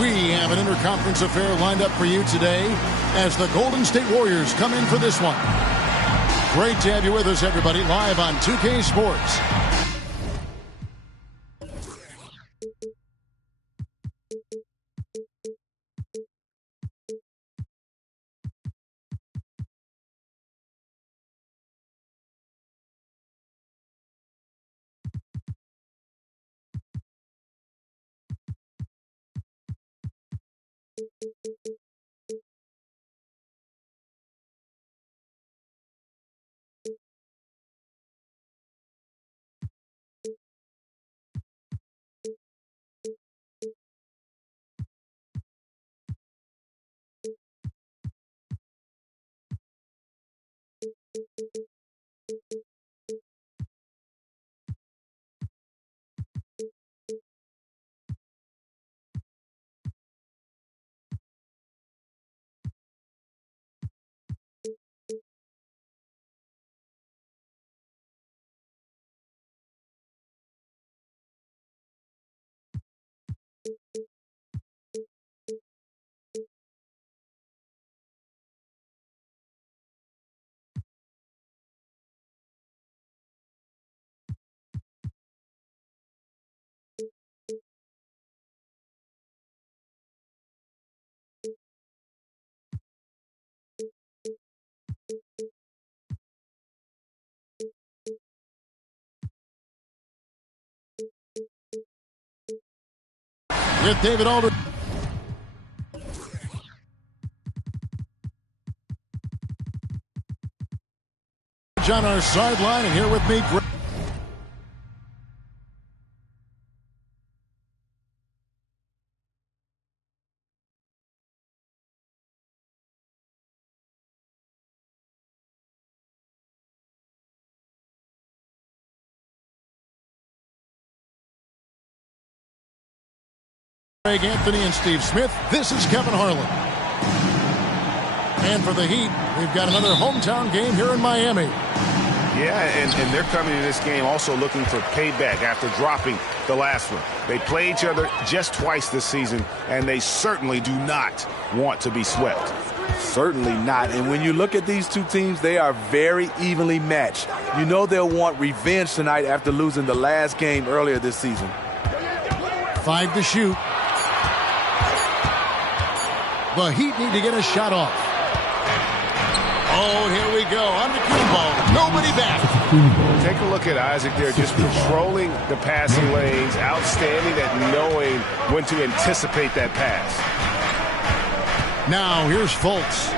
We have an interconference affair lined up for you today as the Golden State Warriors come in for this one. Great to have you with us, everybody, live on 2K Sports. With David Aldridge. On our sideline, and here with me, Greg Anthony and Steve Smith. This is Kevin Harlan. And for the Heat, we've got another hometown game here in Miami. Yeah, and they're coming to this game also looking for payback after dropping the last one. They play each other just twice this season, and they certainly do not want to be swept. Certainly not. And when you look at these two teams, they are very evenly matched. You know they'll want revenge tonight after losing the last game earlier this season. 5 to shoot. The Heat need to get a shot off. Oh, here we go. On the Kumbo. Nobody back. Take a look at Isaac there, just controlling the passing lanes. Outstanding at knowing when to anticipate that pass. Now, here's Fultz.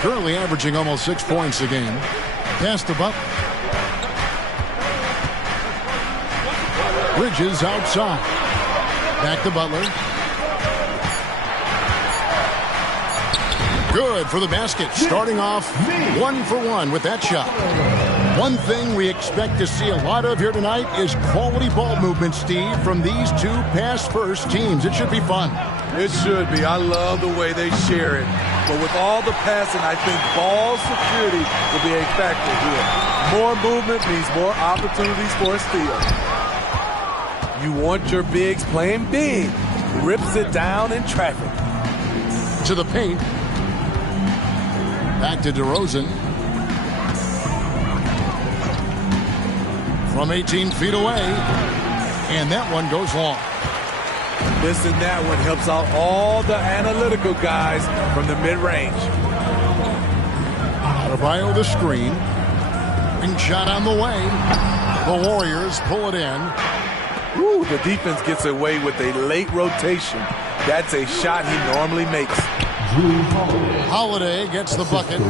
Currently averaging almost 6 points a game. Pass to Butler. Bridges outside. Back to Butler. Good for the basket. Starting off 1 for 1 with that shot. One thing we expect to see a lot of here tonight is quality ball movement, Steve, from these two pass-first teams. It should be fun. It should be. I love the way they share it. But with all the passing, I think ball security will be a factor here. More movement means more opportunities for a steal. You want your bigs playing big. Rips it down in traffic. To the paint. Back to DeRozan. From 18 feet away. And that one goes long. Missing that one helps out all the analytical guys from the mid-range. Adebayo the screen. Ring shot on the way. The Warriors pull it in. Ooh, the defense gets away with a late rotation. That's a shot he normally makes. Holiday gets the bucket.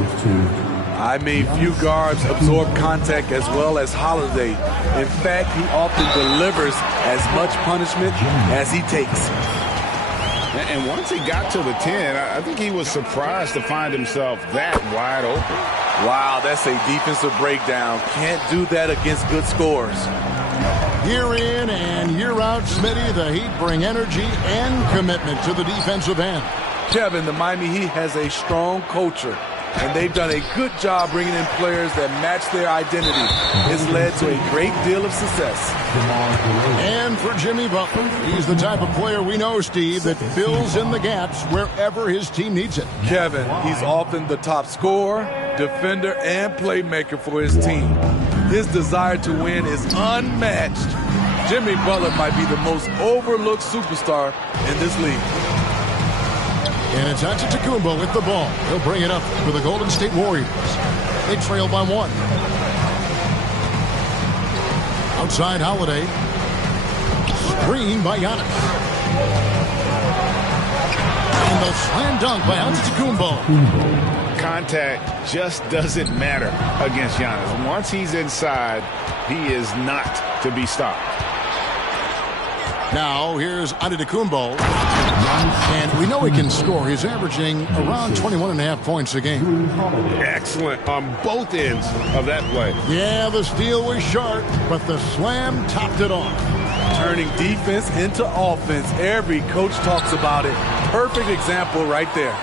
I mean, few guards absorb contact as well as Holiday. In fact, he often delivers as much punishment as he takes. And once he got to the 10, I think he was surprised to find himself that wide open. Wow, that's a defensive breakdown. Can't do that against good scores. Year in and year out, Smitty, the Heat bring energy and commitment to the defensive end. Kevin, the Miami Heat has a strong culture. and they've done a good job bringing in players that match their identity. It's led to a great deal of success. And for Jimmy Butler, he's the type of player we know, Steve, that fills in the gaps wherever his team needs it. Kevin, he's often the top scorer, defender, and playmaker for his team. His desire to win is unmatched. Jimmy Butler might be the most overlooked superstar in this league. And it's Antetokounmpo with the ball. He'll bring it up for the Golden State Warriors. They trail by 1. Outside Holiday. Screen by Giannis. And the slam dunk by Antetokounmpo. Contact just doesn't matter against Giannis. Once he's inside, he is not to be stopped. Now, here's Antetokounmpo. And we know he can score. He's averaging around 21.5 points a game. Excellent on both ends of that play. Yeah, the steal was sharp, but the slam topped it off. Turning defense into offense. Every coach talks about it. Perfect example right there.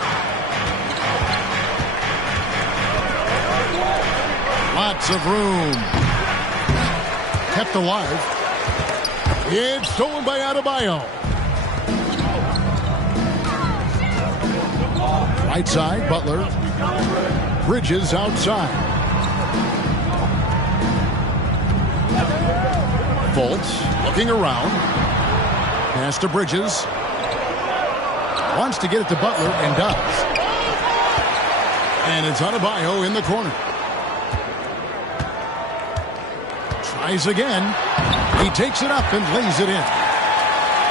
Lots of room. Kept alive. It's stolen by Adebayo. Right side, Butler. Bridges outside. Fultz looking around. Pass to Bridges. Wants to get it to Butler and does. And it's Adebayo in the corner. Tries again. He takes it up and lays it in.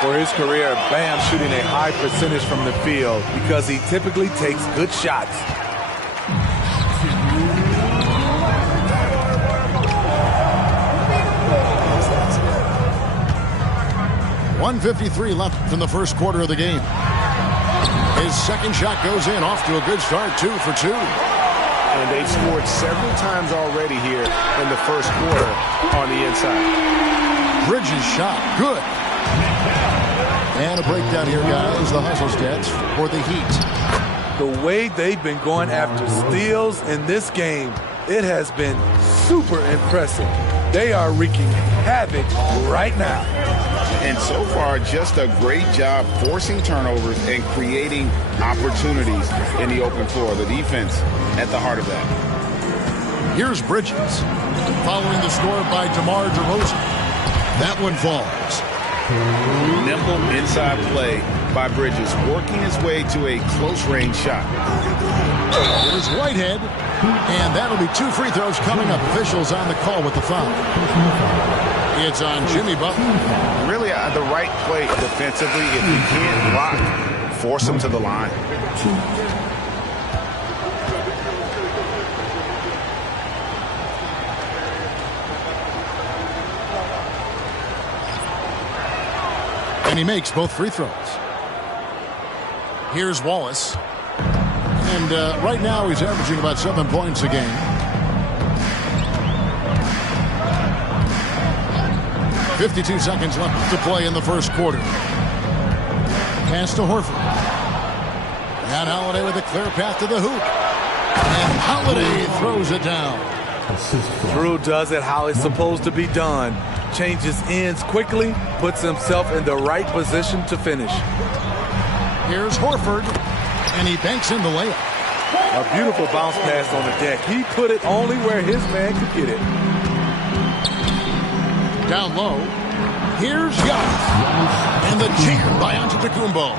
For his career, Bam shooting a high percentage from the field because he typically takes good shots. .153 left in the first quarter of the game. His second shot goes in, off to a good start, 2 for 2. And they've scored several times already here in the first quarter on the inside. Bridges shot, good. And a breakdown here, guys. The hustle stats for the Heat. The way they've been going after steals in this game, it has been super impressive. They are wreaking havoc right now. And so far, just a great job forcing turnovers and creating opportunities in the open floor. The defense at the heart of that. Here's Bridges. Following the score by DeMar DeRozan. That one falls. Nimble inside play by Bridges, working his way to a close-range shot. Here's Whitehead, and that'll be 2 free throws coming up. Officials on the call with the foul. It's on Jimmy Butler. Really the right play defensively. If you can't block, force him to the line. And he makes both free throws. Here's Wallace. And right now he's averaging about 7 points a game. 52 seconds left to play in the first quarter. Pass to Horford. And Holiday with a clear path to the hoop. And Holiday throws it down. Drew does it how it's supposed to be done. Changes ends quickly, puts himself in the right position to finish. Here's Horford, and he banks in the layup. A beautiful bounce pass on the deck. He put it only where his man could get it. Down low, here's Giannis, and the jam by Antetokounmpo.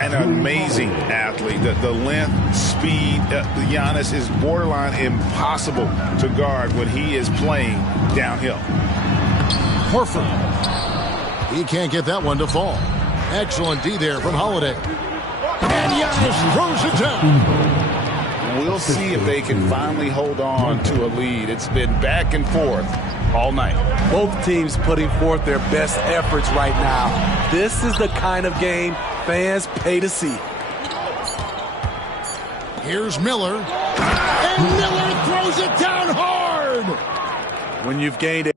An amazing athlete. The length, speed, Giannis is borderline impossible to guard when he is playing downhill. Horford. He can't get that one to fall. Excellent D there from Holiday. And Giannis throws it down. We'll see if they can finally hold on to a lead. It's been back and forth all night. Both teams putting forth their best efforts right now. This is the kind of game fans pay to see. Here's Miller. And Miller throws it down hard. When you've gained it.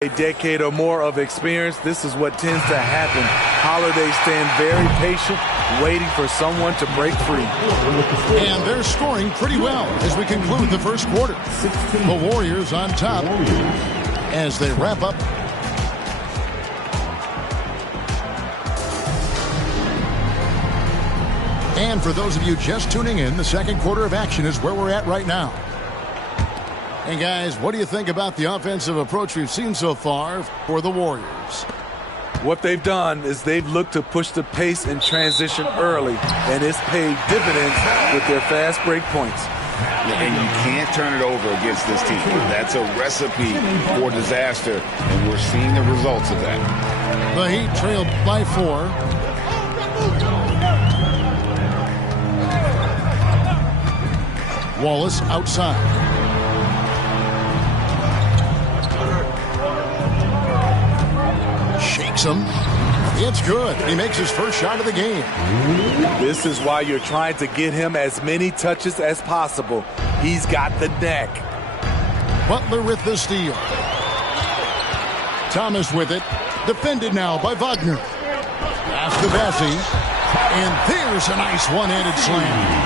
A decade or more of experience, this is what tends to happen. Holiday stand very patient, waiting for someone to break free. And they're scoring pretty well as we conclude the first quarter. The Warriors on top as they wrap up. And for those of you just tuning in, the second quarter of action is where we're at right now. And guys, what do you think about the offensive approach we've seen so far for the Warriors? What they've done is they've looked to push the pace in transition early, and it's paid dividends with their fast break points. And you can't turn it over against this team. That's a recipe for disaster, and we're seeing the results of that. The Heat trailed by 4. Wallace outside. Shakes him. It's good. He makes his first shot of the game. This is why you're trying to get him as many touches as possible. He's got the neck. Butler with the steal. Thomas with it. Defended now by Wagner. Pass to Bessie. And there's a nice one-handed slam.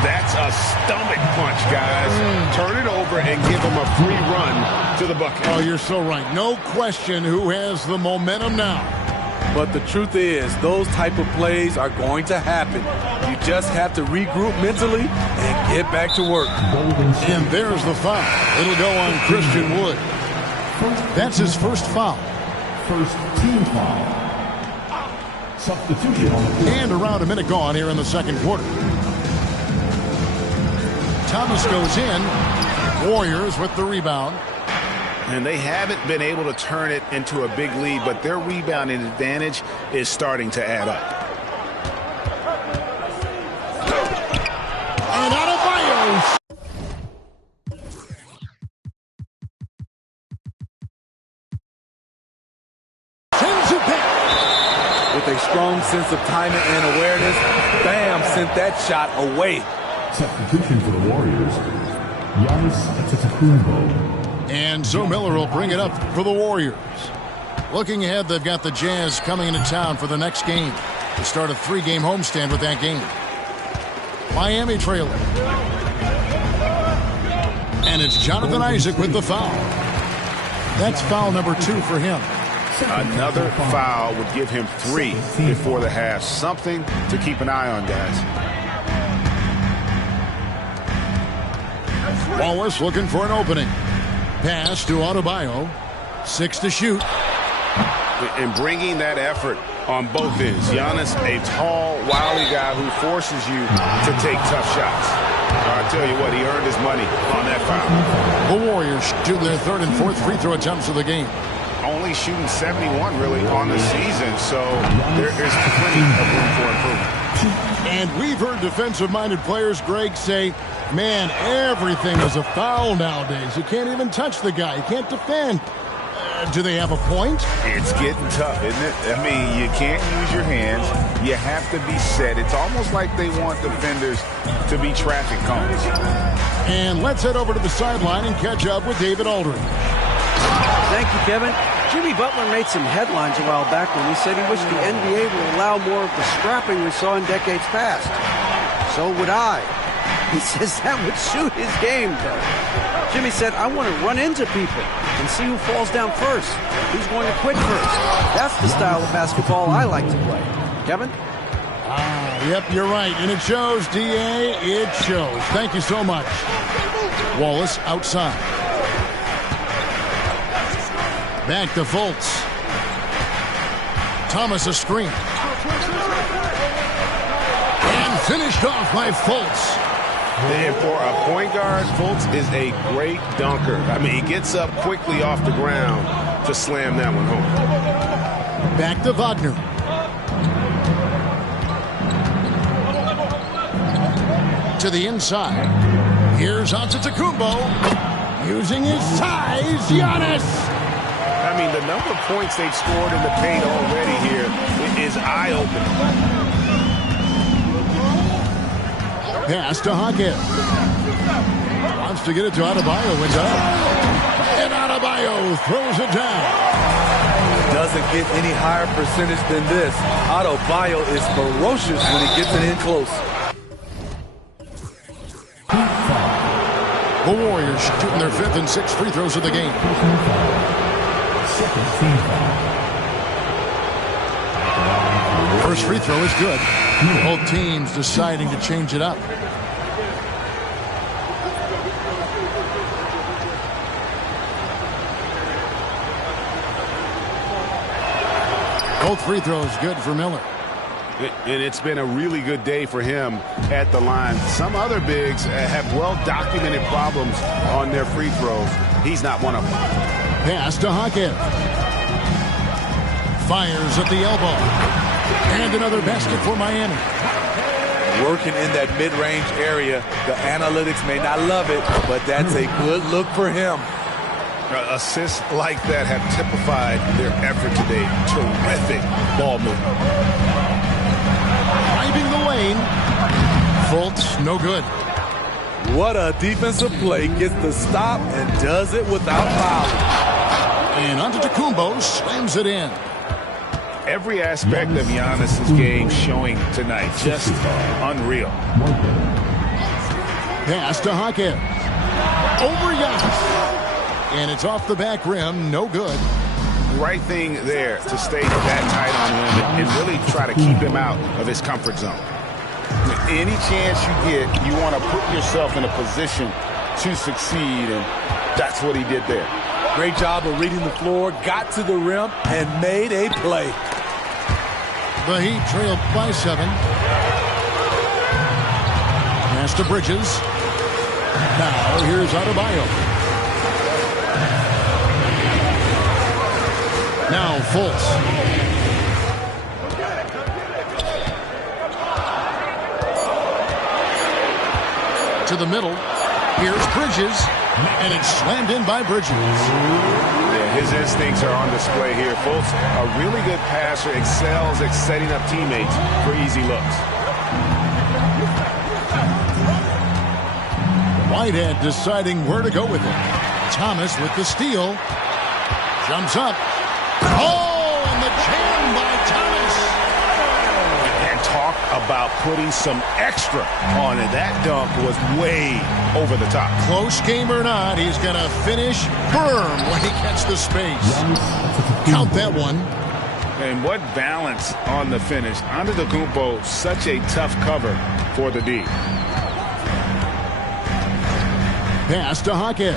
That's a stomach punch, guys. Turn it over and give him a free run to the bucket. Oh, you're so right. No question who has the momentum now. But the truth is, those type of plays are going to happen. You just have to regroup mentally and get back to work. And there's the foul. It'll go on Christian Wood. That's his first foul. First team foul. Substitution. And around a minute gone here in the second quarter. Thomas goes in. Warriors with the rebound. And they haven't been able to turn it into a big lead, but their rebounding advantage is starting to add up. And Adebayo. Sends it back. With a strong sense of timing and awareness, Bam sent that shot away. Substitution for the Warriors, Giannis Antetokounmpo. And so Miller will bring it up for the Warriors. Looking ahead, they've got the Jazz coming into town for the next game. They start a 3-game homestand with that game. Miami trailing. And it's Jonathan Isaac with the foul. That's foul number 2 for him. Another foul would give him 3 before the half. Something to keep an eye on, guys. Wallace looking for an opening. Pass to Adebayo. 6 to shoot. And bringing that effort on both ends. Giannis, a tall, wily guy who forces you to take tough shots. I'll tell you what, he earned his money on that foul. The Warriors shoot their 3rd and 4th free throw attempts of the game. Only shooting 71 really on the season, so there is plenty of room for improvement. And we've heard defensive-minded players, Greg, say, man, everything is a foul nowadays. You can't even touch the guy. You can't defend. Do they have a point? It's getting tough, isn't it? I mean, you can't use your hands. You have to be set. It's almost like they want defenders to be traffic cones. And let's head over to the sideline and catch up with David Aldridge. Thank you, Kevin. Jimmy Butler made some headlines a while back when he said he wished the NBA would allow more of the scrapping we saw in decades past. So would I. He says that would suit his game, though. Jimmy said, I want to run into people and see who falls down first, who's going to quit first. That's the style of basketball I like to play. Kevin? Yep, you're right. And it shows, D.A., it shows. Thank you so much. Wallace outside. Back to Fultz. Thomas a screen. And finished off by Fultz. And for a point guard, Fultz is a great dunker. I mean, he gets up quickly off the ground to slam that one home. Back to Wagner. To the inside. Here's Antetokounmpo. Using his size, Giannis. I mean, the number of points they've scored in the paint already here is eye-opening. Pass to Hawkins. Wants to get it to Adebayo. It's up. And Adebayo throws it down. Doesn't get any higher percentage than this. Adebayo is ferocious when he gets it in close. The Warriors shooting their 5th and 6th free throws of the game. First free throw is good. Both teams deciding to change it up. Both free throws good for Miller. And it's been a really good day for him at the line. Some other bigs have well-documented problems on their free throws. He's not one of them. Pass to Hakeem. Fires at the elbow. And another basket for Miami. Working in that mid-range area. The analytics may not love it, but that's a good look for him. Assists like that have typified their effort today. Terrific ball movement. Driving the lane. Fultz, no good. What a defensive play. Gets the stop and does it without foul. And Antetokounmpo slams it in. Every aspect of Giannis's game showing tonight. Just unreal. Pass to Hakeem. Over Giannis. And it's off the back rim. No good. Right thing there to stay that tight on him and really try to keep him out of his comfort zone. Any chance you get, you want to put yourself in a position to succeed, and that's what he did there. Great job of reading the floor, got to the rim, and made a play. The Heat trailed by 7. Pass to Bridges. Now here's Adebayo. Now Fultz. To the middle. Here's Bridges. And it's slammed in by Bridges. Yeah, his instincts are on display here. Fultz, a really good passer, excels at setting up teammates for easy looks. Whitehead deciding where to go with it. Thomas with the steal. Jumps up. Oh, and the jam by Thomas. And talk about putting some extra on it. That dunk was way over the top. Close game or not, he's going to finish firm when he gets the space. Count that one. And what balance on the finish. Antetokounmpo, such a tough cover for the D. Pass to Hakeem.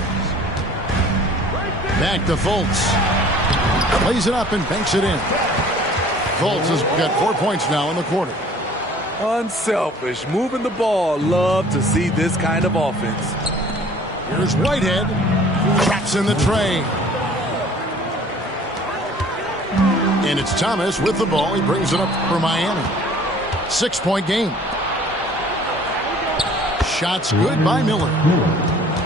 Back to Fultz. Plays it up and banks it in. Fultz has got 4 points now in the quarter. Unselfish, moving the ball. Love to see this kind of offense. Here's Whitehead. Traps in the tray. And it's Thomas with the ball. He brings it up for Miami. 6-point game. Shots good by Miller.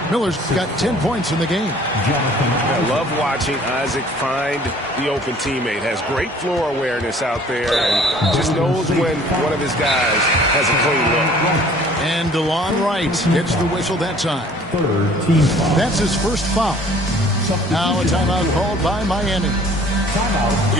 Miller's got 10 points in the game. I love watching Isaac find the open teammate. Has great floor awareness out there and just knows when one of his guys has a clean look. And DeLon Wright gets the whistle that time. That's his first foul. Now a timeout called by Miami.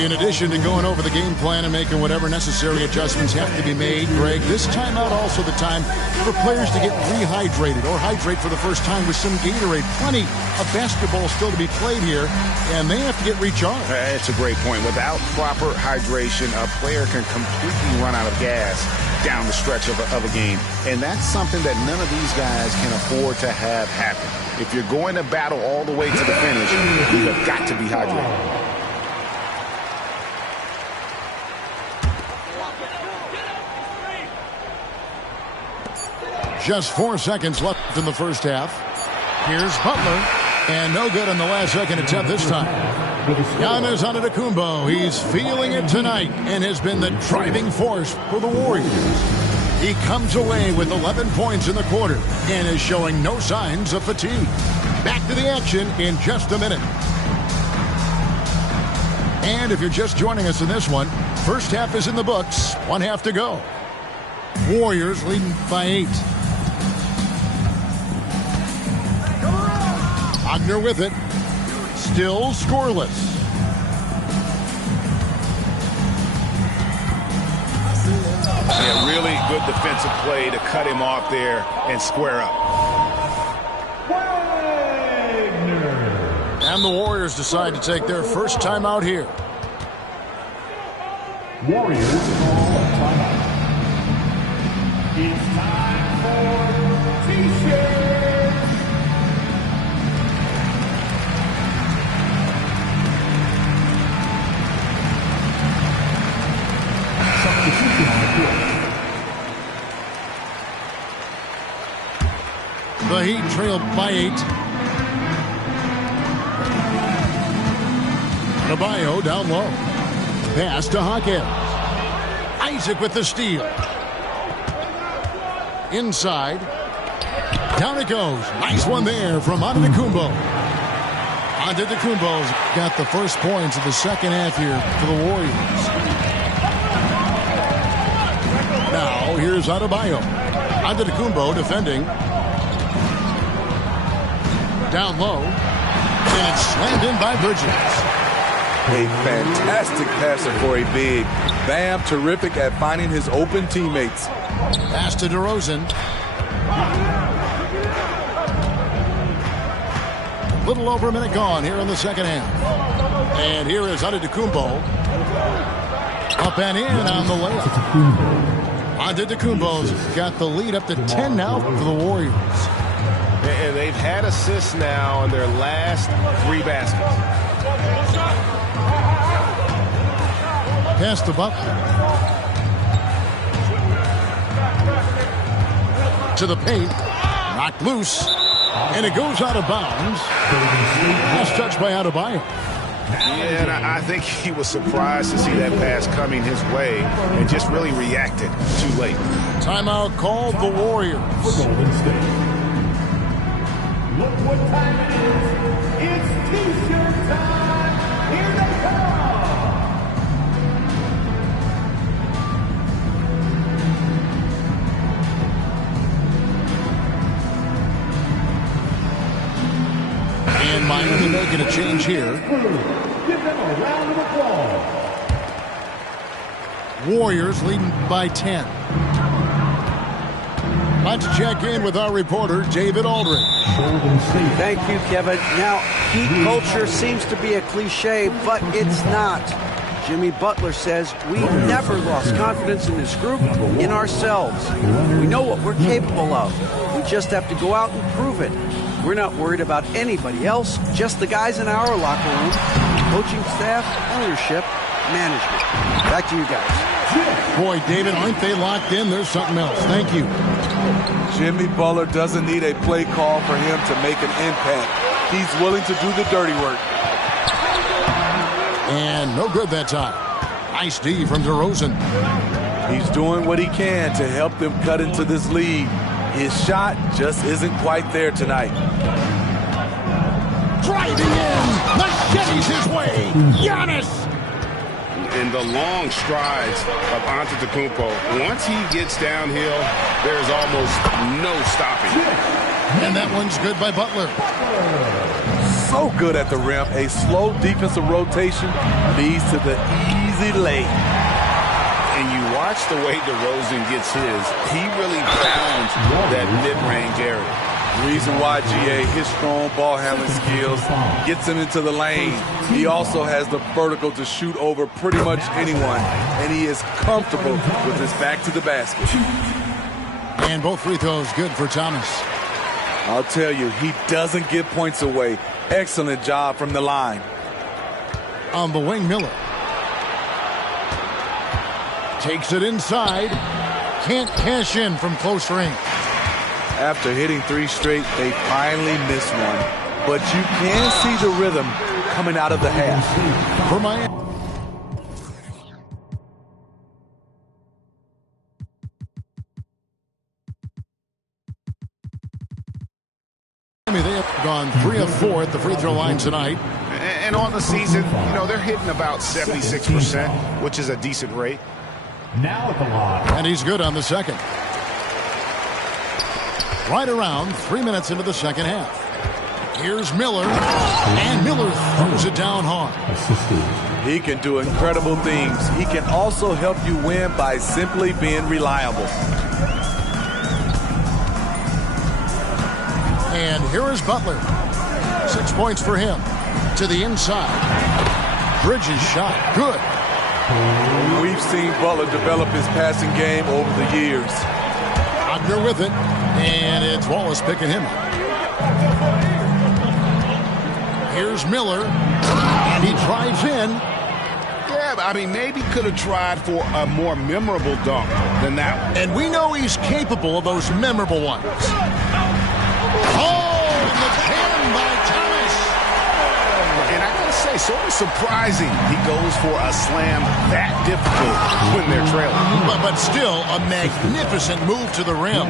In addition to going over the game plan and making whatever necessary adjustments have to be made, Greg, this timeout also the time for players to get rehydrated or hydrate for the first time with some Gatorade. Plenty of basketball still to be played here, and they have to get recharged. That's a great point. Without proper hydration, a player can completely run out of gas down the stretch of a game. And that's something that none of these guys can afford to have happen. If you're going to battle all the way to the finish, you have got to be hydrated. Just 4 seconds left in the first half. Here's Butler. And no good on the last second attempt this time. Giannis Antetokounmpo. He's feeling it tonight and has been the driving force for the Warriors. He comes away with 11 points in the quarter and is showing no signs of fatigue. Back to the action in just a minute. And if you're just joining us in this one, first half is in the books. 1 half to go. Warriors leading by 8. Wagner with it. still scoreless. Yeah, really good defensive play to cut him off there and square up. And the Warriors decide to take their first timeout here. Warriors call a timeout. It's time for T-shirts. Substitution on the field. The Heat trailed by 8. Adebayo down low. Pass to Hawkins. Isaac with the steal. Inside. Down it goes. Nice one there from Antetokounmpo. Antetokounmpo's got the first points of the second half here for the Warriors. Now here's Adebayo. Antetokounmpo defending. Down low. And it's slammed in by Bridges. A fantastic passer for a big. Bam, terrific at finding his open teammates. Pass to DeRozan. A little over a minute gone here in the second half. And here is Antetokounmpo. Up and in on the layup. Antetokounmpo's got the lead up to 10 now for the Warriors. And they've had assists now in their last 3 baskets. Pass to Butler. To the paint. Knocked loose. And it goes out of bounds. Last touch by Adebayo. Yeah, and I think he was surprised to see that pass coming his way and just really reacted too late. Timeout called the Warriors. Golden State. Look what time it is. It's T-shirt time. Here they come. And Miami making a change here. Give them a round of applause. Warriors leading by 10. Let's check in with our reporter, David Aldridge. Thank you, Kevin. Now, Heat culture seems to be a cliche, but it's not. Jimmy Butler says we never lost confidence in this group, in ourselves. We know what we're capable of. We just have to go out and prove it. We're not worried about anybody else, just the guys in our locker room, coaching staff, ownership, management. Back to you guys. Boy, David, aren't they locked in? There's something else. Thank you. Jimmy Butler doesn't need a play call for him to make an impact. He's willing to do the dirty work. And no good that time. Nice D from DeRozan. He's doing what he can to help them cut into this lead. His shot just isn't quite there tonight. Driving in. Machetes his way. Giannis. In the long strides of Antetokounmpo, once he gets downhill, there's almost no stopping. And that one's good by Butler. So good at the rim. A slow defensive rotation leads to the easy lay. And you watch the way DeRozan gets his. He really found that mid-range area. Reason why, GA, his strong ball handling skills gets him into the lane. He also has the vertical to shoot over pretty much anyone, and he is comfortable with his back to the basket. And both free throws good for Thomas. I'll tell you, he doesn't give points away. Excellent job from the line. On the wing, Miller. Takes it inside. Can't cash in from close range. After hitting 3 straight, they finally missed one. But you can see the rhythm coming out of the half. For Miami. They have gone 3 of 4 at the free throw line tonight. And on the season, you know, they're hitting about 76%, which is a decent rate. Now at the line. And he's good on the second. Right around 3 minutes into the second half. Here's Miller, and Miller throws it down hard. He can do incredible things. He can also help you win by simply being reliable. And here is Butler. 6 points for him. To the inside. Bridges shot. Good. We've seen Butler develop his passing game over the years. Wagner with it. And it's Wallace picking him up. Here's Miller. And he drives in. Yeah, I mean, maybe could have tried for a more memorable dunk than that one. And we know he's capable of those memorable ones. Oh, and the 10 by Thomas. And I gotta say, sort of surprising he goes for a slam that difficult when they're trailing. But still, a magnificent move to the rim.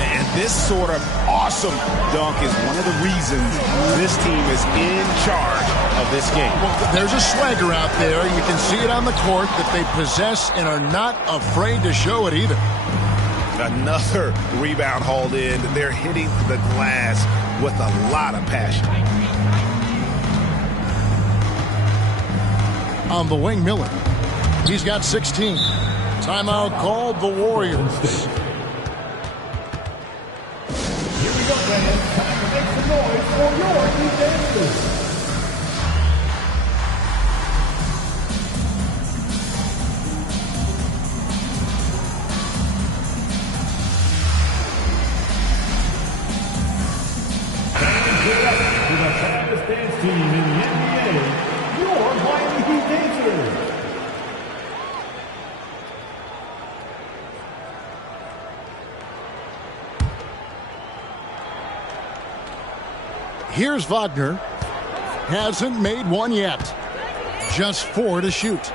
And this sort of awesome dunk is one of the reasons this team is in charge of this game. Well, there's a swagger out there. You can see it on the court that they possess and are not afraid to show it either. Another rebound hauled in. They're hitting the glass with a lot of passion. On the wing, Miller. He's got 16. Timeout called the Warriors. Here we go, fans. Time to make some noise for your defenses. Dance team in the NBA, your Miami Heat Dancers. Here's Wagner. Hasn't made one yet. Just 4 to shoot.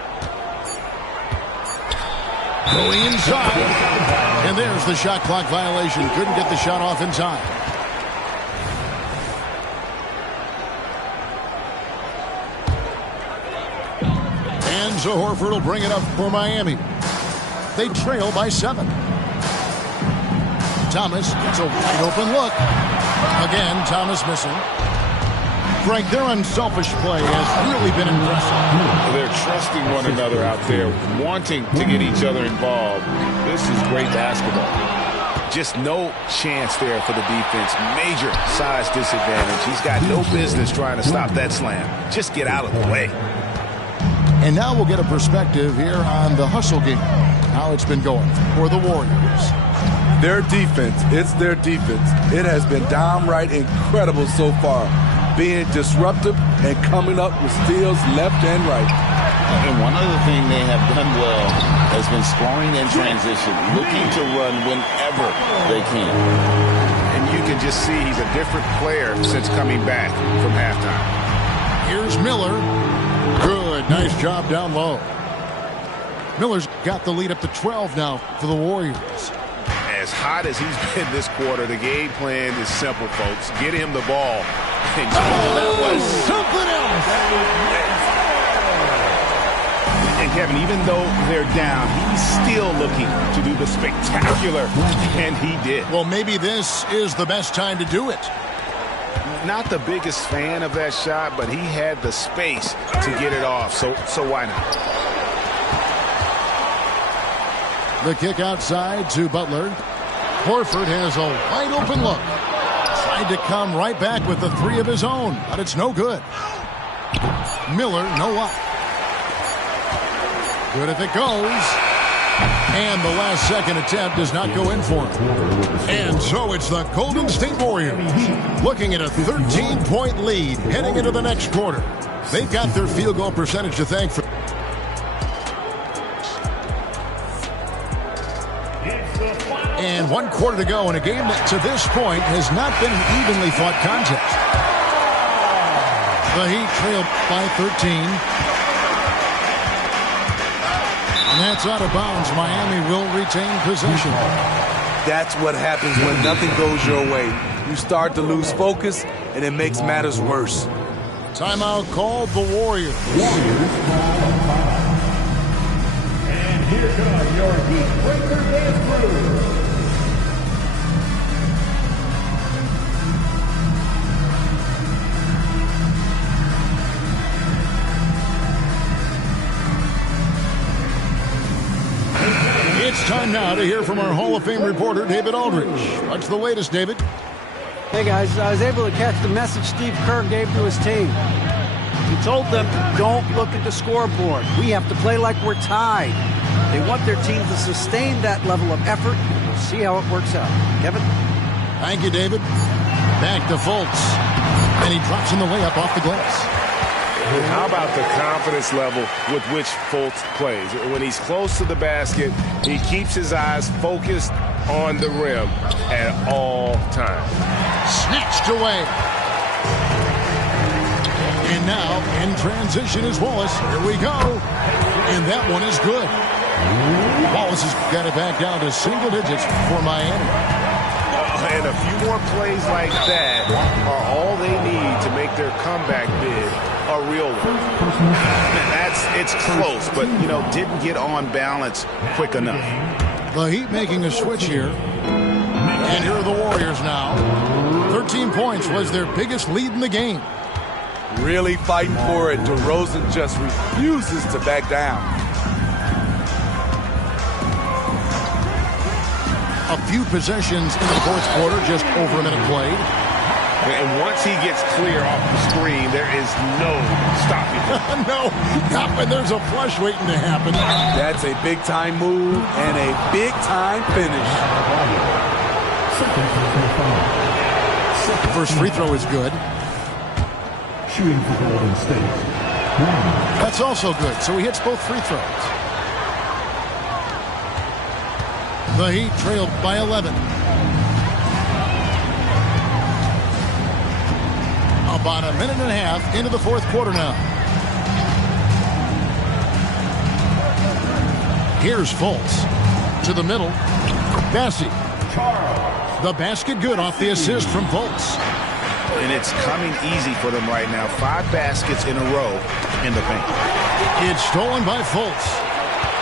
Going inside. And there's the shot clock violation. Couldn't get the shot off in time. So Horford will bring it up for Miami. They trail by 7. Thomas gets a wide open look. Again, Thomas missing. Frank, their unselfish play has really been impressive. They're trusting one another out there, wanting to get each other involved. This is great basketball. Just no chance there for the defense. Major size disadvantage. He's got no business trying to stop that slam. Just get out of the way. And now we'll get a perspective here on the hustle game, how it's been going for the Warriors. Their defense, it's their defense. It has been downright incredible so far, being disruptive and coming up with steals left and right. And one other thing they have done well has been scoring in transition, looking to run whenever they can. And you can just see he's a different player since coming back from halftime. Here's Miller. Good, nice job down low. Miller's got the lead up to 12 now for the Warriors. As hot as he's been this quarter, the game plan is simple, folks. Get him the ball. And that was something else. And Kevin, even though they're down, he's still looking to do the spectacular, and he did. Well, maybe this is the best time to do it. Not the biggest fan of that shot, but he had the space to get it off, so why not? The kick outside to Butler. Horford has a wide open look. Tried to come right back with the 3 of his own, but it's no good. Miller, no up. Good if it goes. And the last second attempt does not go in for him. And so it's the Golden State Warriors looking at a 13-point lead heading into the next quarter. They've got their field goal percentage to thank for. And 1 quarter to go in a game that to this point has not been an evenly fought contest. The Heat trail by 13. And that's out of bounds. Miami will retain possession. That's what happens when nothing goes your way. You start to lose focus, and it makes matters worse. Timeout called the Warriors. And here come your Heat Breaker dance crew. time now to hear from our Hall of Fame reporter, David Aldridge. What's the latest, David? Hey, guys, I was able to catch the message Steve Kerr gave to his team. He told them, don't look at the scoreboard. We have to play like we're tied. They want their team to sustain that level of effort. We'll see how it works out. Kevin? Thank you, David. Back to Fultz. And he drops in the layup off the glass. How about the confidence level with which Fultz plays? When he's close to the basket, he keeps his eyes focused on the rim at all times. Snatched away. And now, in transition is Wallace. Here we go. And that one is good. Wallace has got it back down to single digits for Miami. And a few more plays like that are all they need to make their comeback bid a real one. And it's close, but, didn't get on balance quick enough. The Heat making a switch here. And here are the Warriors now. 13 points was their biggest lead in the game. Really fighting for it. DeRozan just refuses to back down. A few possessions in the fourth quarter, just over a minute played. And once he gets clear off the screen, there is no stopping him. No, not when there's a flush waiting to happen. That's a big-time move and a big-time finish. First free throw is good. Shooting for Golden State. That's also good, so he hits both free throws. The Heat trailed by 11. About a minute and a half into the fourth quarter now. Here's Fultz to the middle. Bassi. The basket good off the assist from Fultz. And it's coming easy for them right now. 5 baskets in a row in the paint. It's stolen by Fultz.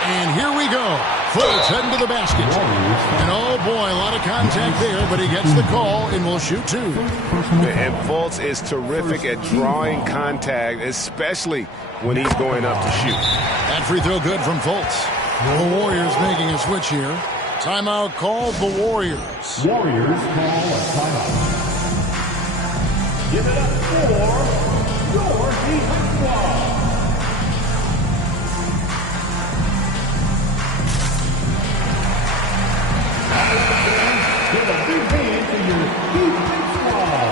And here we go. Fultz heading to the basket. And oh boy, a lot of contact there, but he gets the call and will shoot 2. And Fultz is terrific at drawing contact, especially when he's going up to shoot. That free throw good from Fultz. The Warriors making a switch here. Timeout called the Warriors. Warriors call a timeout. Give it up for your Heat squad. Give a big hand to your Heat squad.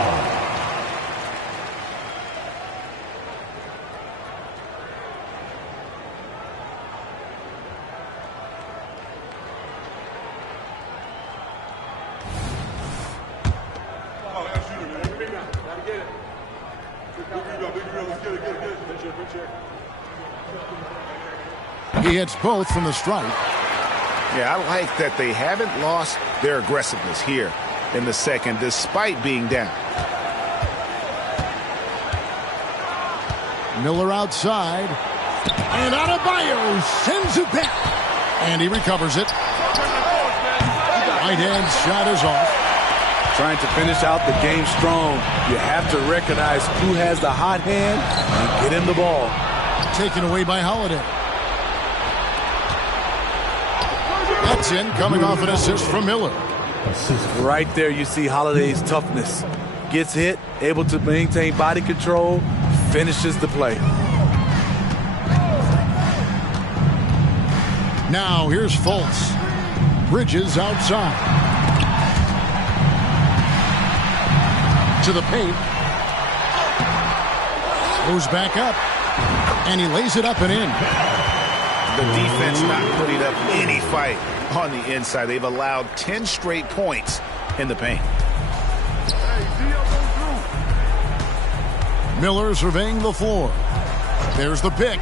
He hits both from the stripe. Yeah, I like that they haven't lost their aggressiveness here in the second, despite being down. Miller outside. And Adebayo sends it back. And he recovers it. Right hand shot is off. Trying to finish out the game strong. You have to recognize who has the hot hand and get him the ball. Taken away by Holiday. That's in, coming off an assist from Miller. Right there you see Holiday's toughness. Gets hit, able to maintain body control, finishes the play. Now here's Fultz. Bridges outside. To the paint. Goes back up. And he lays it up and in. The defense not putting up any fight on the inside. They've allowed 10 straight points in the paint. Miller surveying the floor. There's the pick.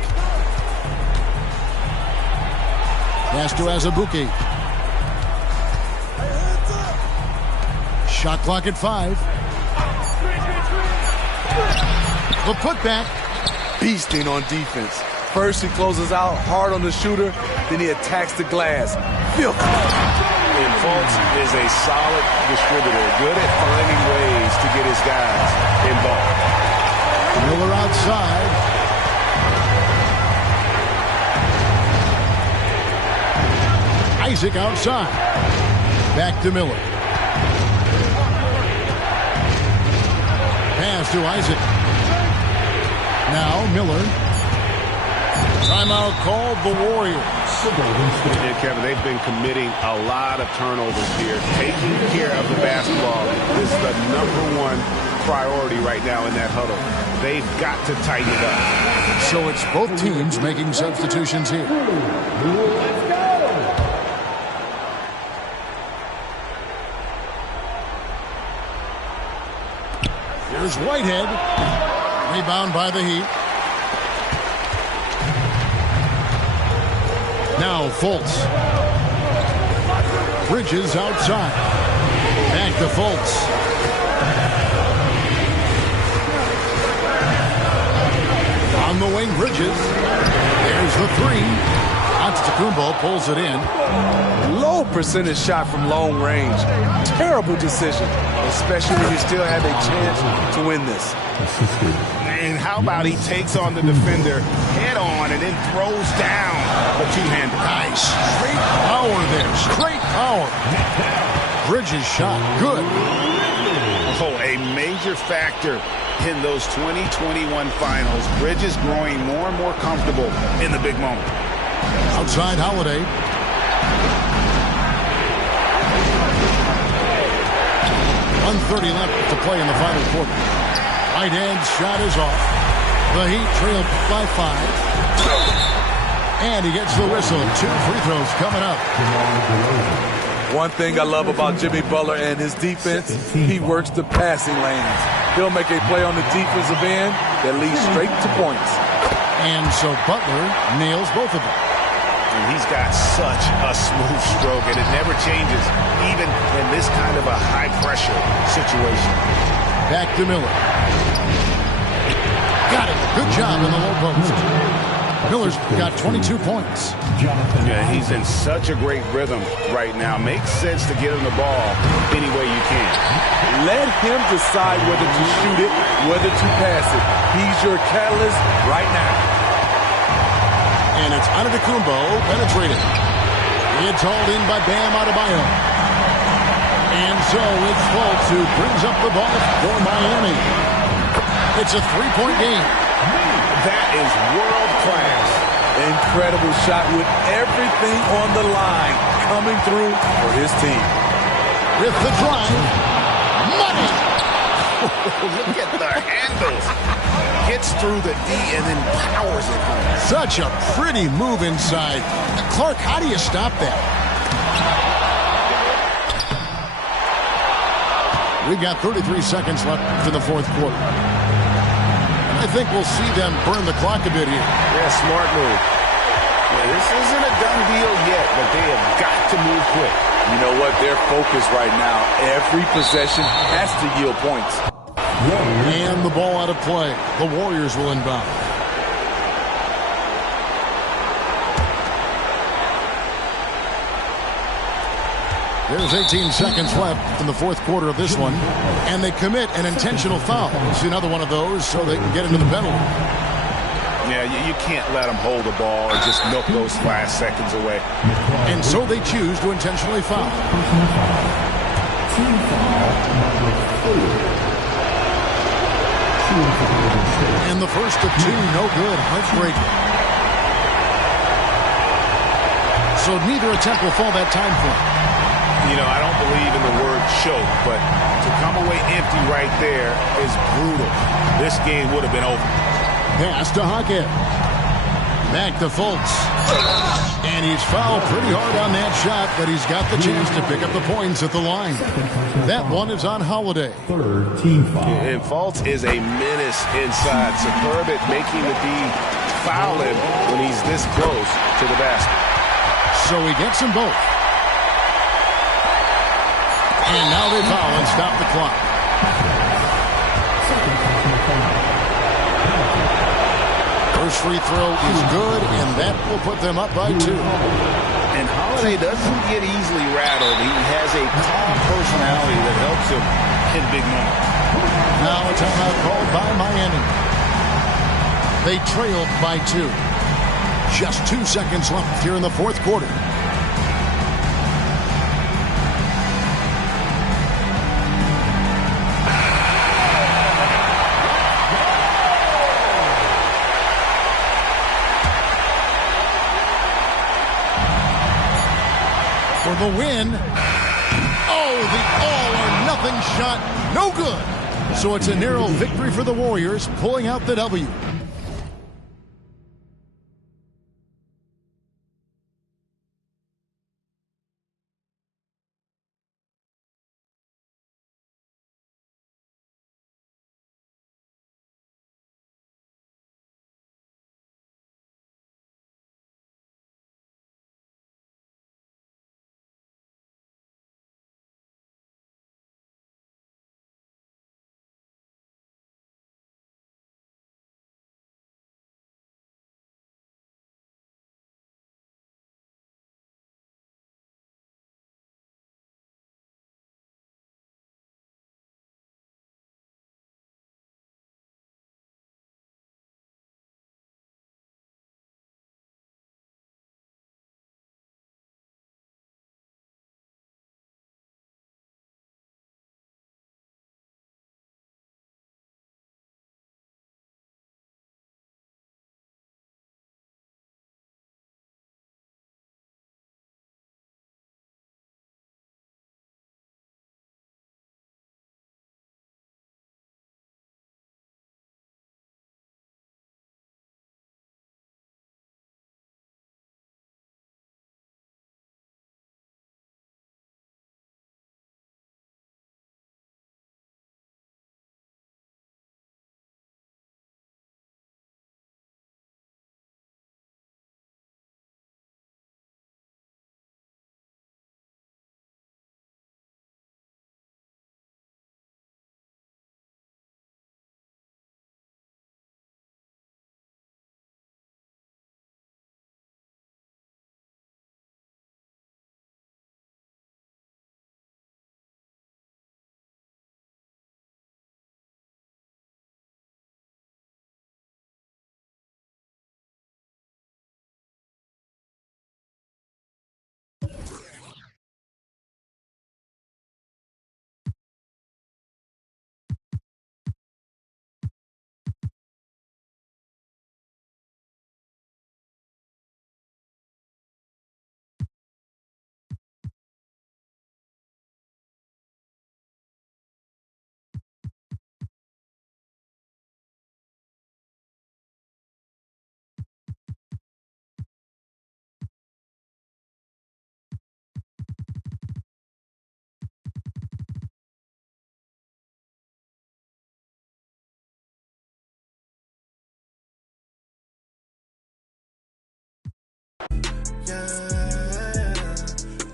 Pass to Azubuike. Shot clock at 5. The putback. Beasting on defense. First, he closes out hard on the shooter, then he attacks the glass. Filthy. And Fultz is a solid distributor, good at finding ways to get his guys involved. Miller outside. Isaac outside. Back to Miller. Pass to Isaac. Now Miller. Timeout called the Warriors. And Kevin, they've been committing a lot of turnovers here. Taking care of the basketball is the #1 priority right now in that huddle. They've got to tighten it up. So it's both teams making substitutions here. Let's go! Here's Whitehead. Rebound by the Heat. Now Fultz. Bridges outside. Back to Fultz. On the wing, Bridges. There's the three. Antetokounmpo pulls it in. Low percentage shot from long range. Terrible decision, especially when you still have a chance to win this. And how about he takes on the defender head on and then throws down the two-hander. Nice. Straight power there. Straight power. Bridges shot. Good. Oh, a major factor in those 2021 finals. Bridges growing more and more comfortable in the big moment. Outside Holiday. .130 left to play in the final quarter. Right hand shot is off. The Heat trail by 5. And he gets the whistle. 2 free throws coming up. One thing I love about Jimmy Butler and his defense, he works the passing lanes. He'll make a play on the defensive end that leads straight to points. And so Butler nails both of them. And he's got such a smooth stroke, and it never changes, even in this kind of a high-pressure situation. Back to Miller. Got it. Good job in the low post. Miller's got 22 points. Yeah, he's in such a great rhythm right now. Makes sense to get him the ball any way you can. Let him decide whether to shoot it, whether to pass it. He's your catalyst right now. And it's Antetokounmpo penetrating. It's hauled in by Bam Adebayo. And so it's Fultz who brings up the ball for Miami. It's a 3-point game. That is world class. Incredible shot with everything on the line coming through for his team. With the drive, money. Look at the handles. Gets through the D and then powers it home. Such a pretty move inside. Clark, how do you stop that? We've got 33 seconds left in the fourth quarter. And I think we'll see them burn the clock a bit here. Yeah, smart move. Yeah, this isn't a done deal yet, but they have got to move quick. You know what? They're focused right now. Every possession has to yield points. And the ball out of play. The Warriors will inbound. There's 18 seconds left in the fourth quarter of this one. And they commit an intentional foul. See another one of those so they can get into the penalty. Yeah, you can't let them hold the ball and just milk those last seconds away. And so they choose to intentionally foul. And the first of 2, no good. Heartbreaking. So neither attempt will fall that time frame. You know, I don't believe in the word choke, but to come away empty right there is brutal. This game would have been over. Pass to Hockett. Back to Fultz. And he's fouled pretty hard on that shot, but he's got the chance to pick up the points at the line. That one is on Holiday. Third team foul. And Fultz is a menace inside. Superb at making the D foul him when he's this close to the basket. So he gets them both. And now they foul and stop the clock. First free throw is good, and that will put them up by 2. And Holiday doesn't get easily rattled. He has a calm personality that helps him in big moments. Now a timeout called by Miami. They trailed by 2. Just 2 seconds left here in the fourth quarter. for the win. Oh, the all-or-nothing shot. No good. So it's a narrow victory for the Warriors, pulling out the W.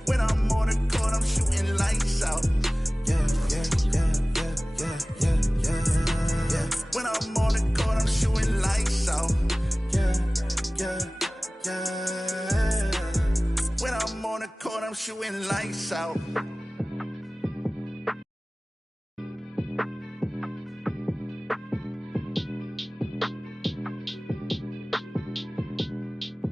When I'm on the court, I'm shooting lights out. When I'm on the court, I'm shooting lights out. When I'm on the court, I'm shooting lights out.